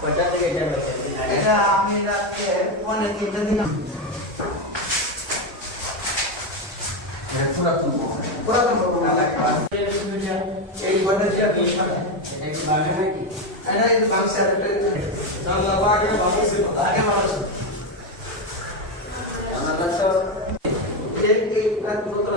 কয়টা থেকে এটা হচ্ছে এটা আমি রাত্রে পৌনে তিনটে দিলাম পুরাতন পুরাতন এই ঘরটা যে আপনি এটা কি বাড়বে নাকি এটা এই বাংসে জানলা বাগে বাংসে আগে মানুষ আমরা তো এই এই রাত বোতল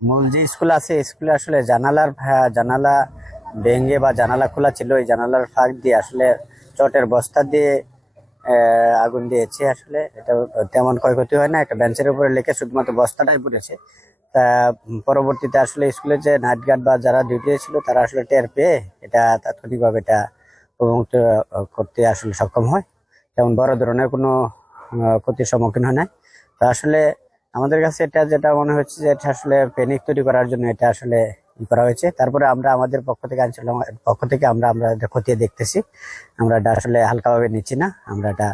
মূল যে স্কুল আছে স্কুলে আসলে জানালার জানালা ভেঙে বা জানালা খোলা ছিল ওই জানালার ফাঁক দিয়ে আসলে চটের বস্তা দিয়ে আগুন দিয়েছে আসলে। এটা তেমন ক্ষয়ক্ষতি হয় না, একটা বেঞ্চের উপরে লেখে শুধুমাত্র বস্তাটাই পড়েছে। তা পরবর্তীতে আসলে স্কুলে যে নাইট গার্ড বা যারা ডিউটি ছিল, তারা আসলে টের পেয়ে এটা তাৎক্ষণিকভাবে এটা প্রমুক্ত করতে আসলে সক্ষম হয়। তেমন বড় ধরনের কোনো ক্ষতির সম্মুখীন হয় না তো আসলে আমাদের কাছে এটা যেটা মনে হচ্ছে যে এটা আসলে প্যানিক তৈরি করার জন্য এটা আসলে ই করা হয়েছে। তারপরে আমরা আমাদের পক্ষ থেকে আঞ্চলিক পক্ষ থেকে আমরা আমরা এটা খতিয়ে দেখতেছি। আমরা এটা আসলে হালকাভাবে নিচ্ছি না আমরা এটা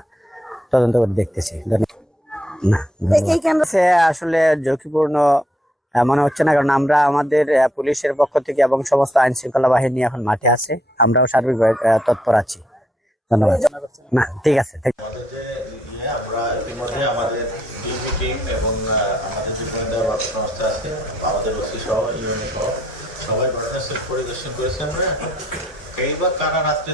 তদন্ত করে দেখতেছি। ধন্যবাদ। না আসলে ঝুঁকিপূর্ণ মনে হচ্ছে না কারণ আমরা আমাদের পুলিশের পক্ষ থেকে এবং সমস্ত আইন শৃঙ্খলা বাহিনী এখন মাঠে আছে। আমরাও সার্বিকভাবে তৎপর আছি। ধন্যবাদ না ঠিক আছে ঠিক ইয়ে আমরা ইতিমধ্যে আমাদের এবং আমাদের সংস্থা আছে আমাদের ওসি সহ ইউএনএ সহ সবাই ঘটনাস্থল পরিদর্শন করেছেন আমরা এই বা কারা রাত্রে